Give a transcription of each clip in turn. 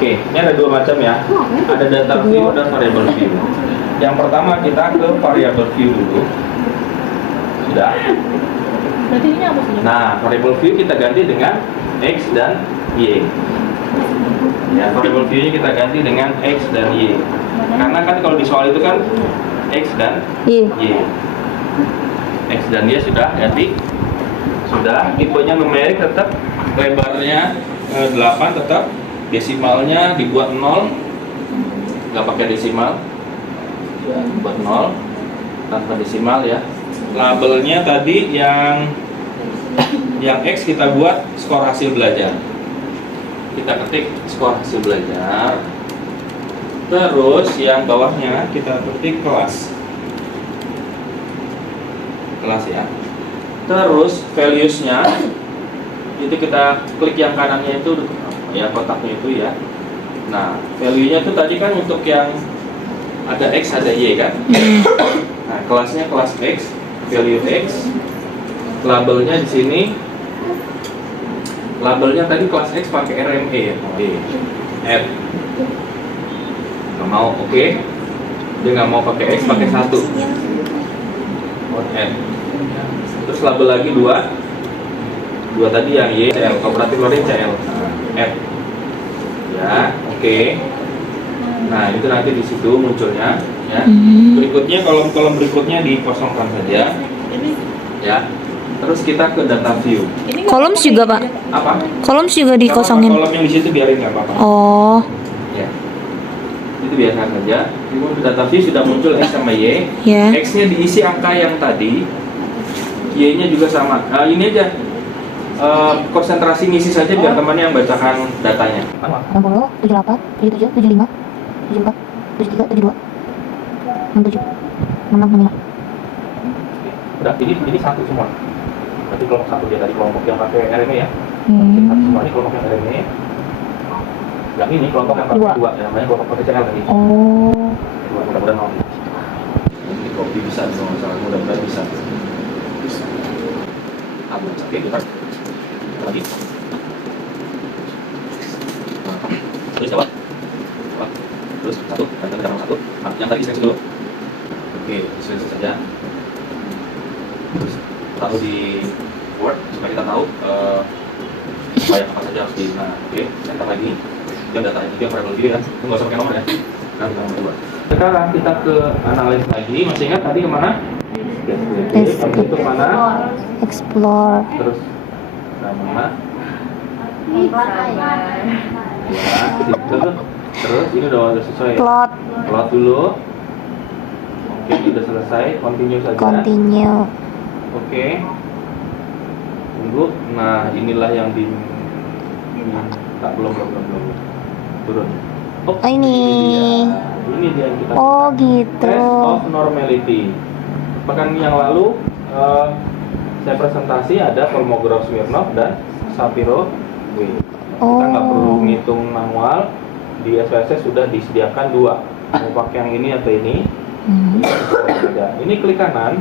Oke, ini ada dua macam ya. Ada data view dan variable view. Yang pertama kita ke variable view dulu. Sudah. Berarti ini apa sih? Nah, variable view kita ganti dengan X dan Y. Ya, variable view-nya kita ganti dengan X dan Y. Karena kan kalau di soal itu kan X dan Y. X dan Y sudah ganti. Sudah, tipenya numerik tetap, lebarnya 8 tetap, desimalnya dibuat 0, nggak pakai desimal, ya, buat 0 tanpa desimal ya. Labelnya tadi yang X kita buat skor hasil belajar. Kita ketik skor hasil belajar. Terus yang bawahnya kita ketik kelas. Kelas ya. Terus values-nya itu kita klik yang kanannya itu ya, kotaknya itu ya. Nah, value-nya itu tadi kan untuk yang ada X ada Y kan. Nah, kelasnya kelas X, value X. Labelnya di sini. Labelnya tadi kelas X pakai RME ya. Add. Nggak mau, oke. Dia nggak mau pakai X, pakai 1. Add. Terus label lagi 2 tadi yang Y, CL, kooperatif learning CL. Add. Ya, oke. Nah, itu nanti di situ munculnya ya. Berikutnya kolom-kolom berikutnya dikosongkan saja. Ya. Terus kita ke data view. Columns juga, Pak? Apa? Columns juga dikosongin. Kolom yang di situ biarin nggak apa-apa. Oh. Ya. Itu biarkan saja. Data view sudah muncul X sama Y. Ya. X-nya diisi angka yang tadi. Y-nya juga sama. Ini aja. Konsentrasi ngisi saja biar temannya yang bacakan datanya. 60, 78, 77, 75, 74, 73, 72, 67, 66, 65. Udah, ini satu semua. Berarti kelompok satu dia tadi kelompok yang pakai RME ya. Satu semua ini kelompok yang RME. Yang ini kelompok yang pakai 2, ya, namanya kelompok pakai CL tadi. Oh. Mudah-mudahan mau. Ini kopi bisa dong, mudah-mudahan bisa. Oke, kita lagi. Terus jawab. Terus satu, dan satu. Nah, yang tadi saya dulu. Oke, selesai saja. Terus taruh di Word supaya kita tahu apa saja harus di. Nah, oke, enter lagi. Yang data ini yang variable view ya. Itu nggak usah pakai nomor ya. Nah, kita nomor 2. Sekarang kita ke analis lagi. Masih ingat tadi kemana? Itu kemana? Explore. Terus nama. Ya, situ. Terus ini udah selesai. Plot dulu. Oke, ini udah selesai. Continue saja. Continue. Oke. Tunggu. Nah, inilah yang di tak belum. Turun. Oh, ini. Ini dia yang kita. Oh, gitu. Test of normality. Pekan yang lalu saya presentasi ada Kolmogorov Smirnov dan Shapiro W. Kita nggak perlu ngitung manual. Di SPSS sudah disediakan 2. Mau pakai yang ini atau ini? Ini klik kanan.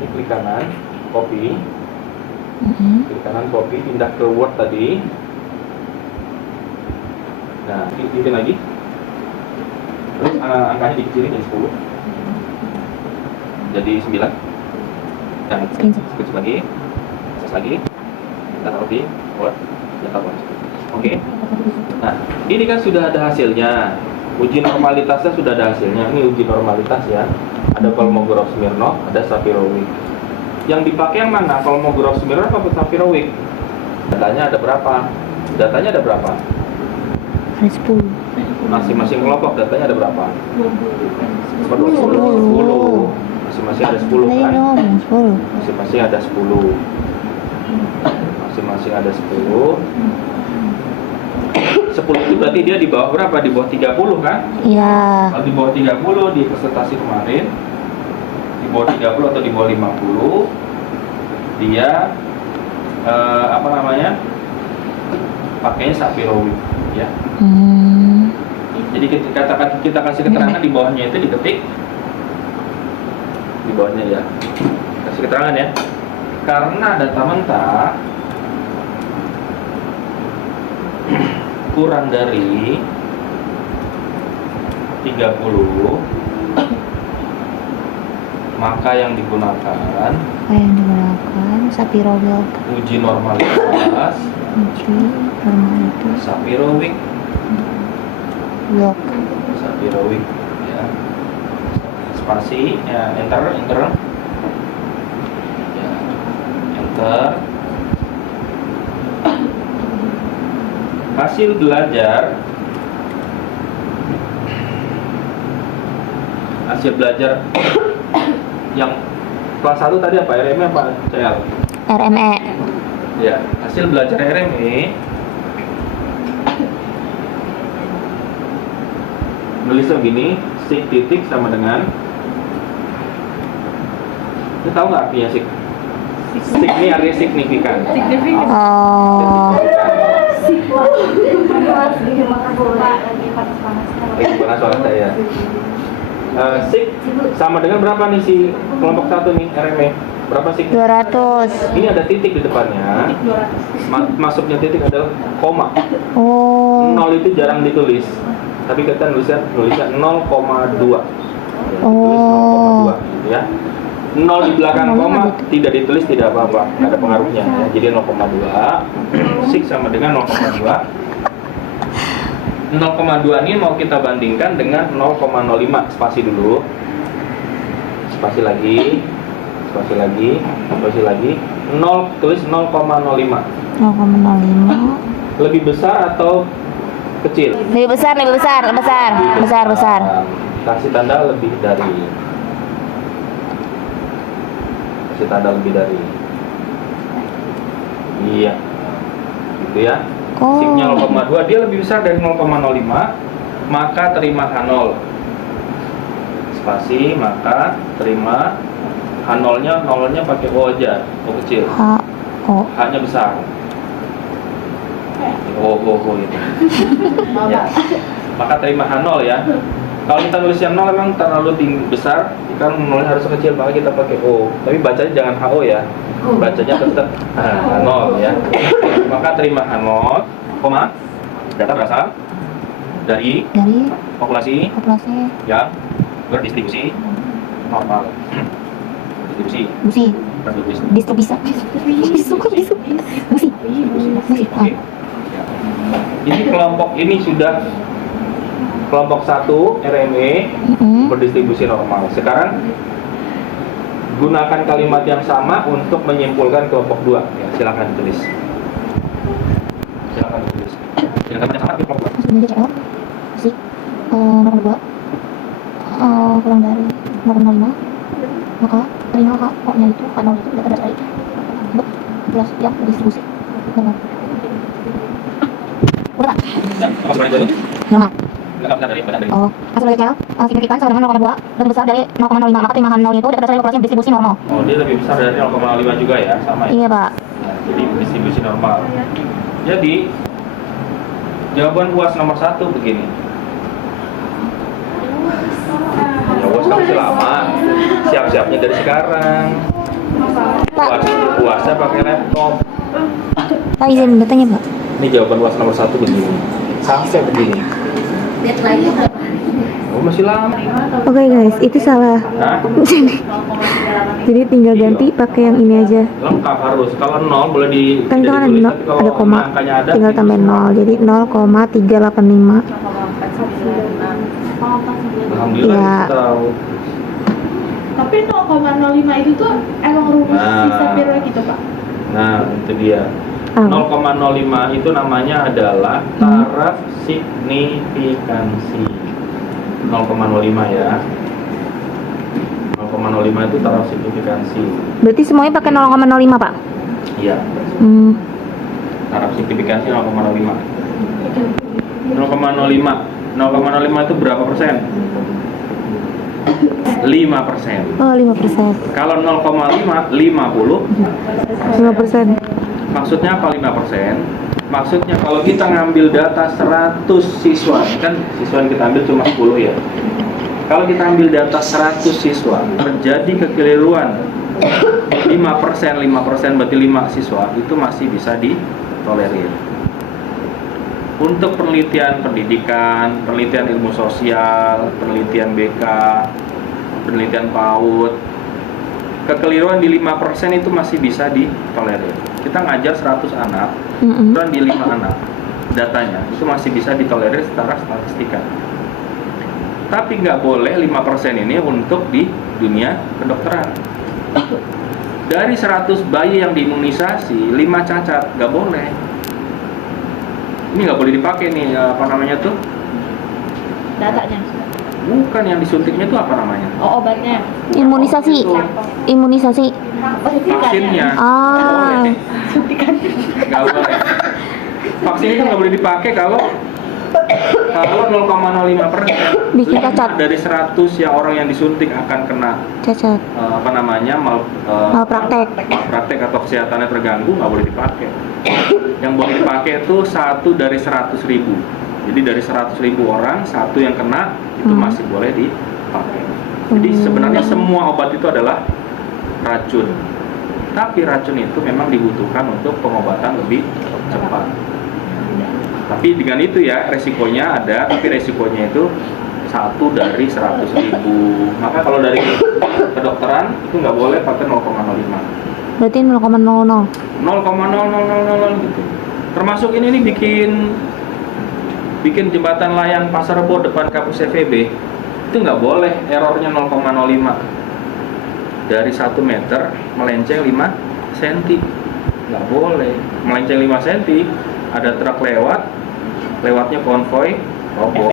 Ini klik kanan, copy. Klik kanan, copy, pindah ke Word tadi. Nah, bikin lagi. Terus angkanya dikecilin jadi 10. Jadi 9. Nah, screenshot lagi. Akses lagi. Kita taruh di Word. Kita taruh. Oke. Nah, ini kan sudah ada hasilnya. Uji normalitasnya sudah ada hasilnya. Ini uji normalitas ya. Ada Kolmogorov Smirnov, ada Shapiro W. Yang dipakai yang mana? Kolmogorov Smirnov atau Shapiro W? Datanya ada berapa? Datanya ada berapa? Ada 10. Masing-masing kelompok datanya ada berapa? 10. Masing-masing ada 10 kan? 10. Masing-masing ada 10. Masing-masing ada 10. 10 itu berarti dia di bawah berapa? Di bawah 30 kan? Iya. Kalau di bawah 30 di presentasi kemarin, di bawah 30 atau di bawah 50, dia apa namanya? Pakainya Shapiro W ya. Jadi kita kasih keterangan di bawahnya itu diketik di bawahnya ya. Kasih keterangan ya. Karena data mentah kurang dari 30, maka yang digunakan Apa yang digunakan? Sapiro Wilk. uji normalitas Uji normalitas Sapiro-Wicks Wilk. Sapiro-Wicks ya. Spasi ya, enter ya, enter. Hasil belajar yang kelas 1 tadi apa? RME apa CL? RME. Ya, hasil belajar RME nulisnya begini, sig titik sama dengan, lu tahu nggak artinya sig? Sig ini artinya signifikan. Signifikan. Oh. Panas soal saya. Sig sama dengan berapa nih si kelompok 1 nih RME? Berapa sig? 200. Ini ada titik di depannya. Masuknya titik adalah koma. Oh. 0 itu jarang ditulis. Tapi kita nulisnya 0,2. Oh. 0,2 gitu ya. 0 di belakang koma tidak ditulis tidak apa-apa, nggak ada pengaruhnya ya. Jadi 0,2 sig sama dengan 0,2. 0,2 ini mau kita bandingkan dengan 0,05. Spasi dulu. Spasi lagi. 0 tulis 0,05. 0,05. Lebih besar atau kecil? Lebih besar. Kasih tanda lebih dari. Iya. Gitu ya. Oh. Signya 0,2, dia lebih besar dari 0,05, maka terima H0. Spasi, maka terima H0-nya, 0-nya pakai O aja, O kecil. O. H-nya besar. O gitu. Ya. Maka terima H0 ya. Kalau kita nulisnya 0 memang terlalu besar, kan 0 harus kecil, maka kita pakai O. Tapi bacanya jangan HO ya. Bacanya tetap H0 ya. Maka terima H0, koma, data berasal dari populasi yang berdistribusi normal. Distribusi. Oke. Jadi kelompok ini sudah kelompok 1 RME berdistribusi normal. Sekarang gunakan kalimat yang sama untuk menyimpulkan kelompok 2. Ya, silakan tulis. Yang kalimat yang sama kelompok 2. Sig 0,2 kurang dari 0,05, maka terima H-nya itu H0 itu data dari jelas yang berdistribusi normal. Udah Pak? Dan apa sebenarnya itu? Normal. Enggak besar dari Oh, hasil belajar signifikan sama dengan 0,2 lebih besar dari 0,05, maka terima H0 itu data dari populasi yang berdistribusi normal. Oh, dia lebih besar dari 0,5 juga ya, sama ya? Iya Pak. Nah, jadi distribusi normal. Jadi jawaban UAS nomor 1 begini. Ya, UAS kan masih lama. Siap-siapnya dari sekarang. UASnya pakai laptop. Pak izin datanya Pak. Ini jawaban UAS nomor 1 begini. Sampai begini. Oh, masih lama. Oke guys, itu salah. Hah? Jadi tinggal ganti pakai yang ini aja. Lengkap harus. Kalau 0 boleh di Kan itu tidak kan ditulis, ada, tapi kalau ada koma, angkanya ada, tinggal tambahin 0. Jadi 0,385. Alhamdulillah Ya. kita tahu. Tapi 0,05 itu tuh emang rumus si Sapiro gitu Pak. Nah, itu dia. 0,05 itu namanya adalah taraf signifikansi. 0,05 ya. 0,05 itu taraf signifikansi. Berarti semuanya pakai 0,05 Pak? Iya. Taraf signifikansi 0,05. 0,05 itu berapa persen? 5%. Oh 5%. Kalau 0,5, 50. 5%. Maksudnya apa 5%? Maksudnya kalau kita ngambil data 100 siswa, kan siswa yang kita ambil cuma 10 ya. Kalau kita ambil data 100 siswa, terjadi kekeliruan 5% berarti 5 siswa, itu masih bisa ditolerir. Untuk penelitian pendidikan, penelitian ilmu sosial, penelitian BK, penelitian PAUD, kekeliruan di 5% itu masih bisa ditolerir. Kita ngajar 100 anak, kekeliruan di 5 anak, datanya itu masih bisa ditolerir secara statistika. Tapi nggak boleh 5% ini untuk di dunia kedokteran. Dari 100 bayi yang diimunisasi, 5 cacat, nggak boleh. Ini nggak boleh dipakai nih, apa namanya tuh? Datanya. Bukan, yang disuntiknya itu apa namanya? Oh, obatnya. Imunisasi. Itu Imunisasi. vaksinnya. Ah. Suntikan. Nggak boleh. Vaksin itu nggak boleh dipakai kalau 0,05%. Bikin cacat. Dari 100 yang orang yang disuntik akan kena Cacat. apa namanya Malpraktek. praktek atau kesehatannya terganggu, nggak boleh dipakai. Yang boleh dipakai itu 1 dari 100.000. Jadi dari 100.000 orang, 1 yang kena itu masih boleh dipakai. Jadi sebenarnya semua obat itu adalah racun. Tapi racun itu memang dibutuhkan untuk pengobatan lebih cepat. Tapi dengan itu ya resikonya ada, tapi resikonya itu 1 dari 100.000. Maka kalau dari kedokteran itu nggak boleh pakai 0,05. Berarti 0,00. 0,0000 gitu. Termasuk ini nih bikin jembatan layang Pasar Rebo depan kampus FEB itu nggak boleh errornya 0,05. Dari 1 meter melenceng 5 cm, nggak boleh. Melenceng 5 cm, ada truk lewatnya konvoy roboh.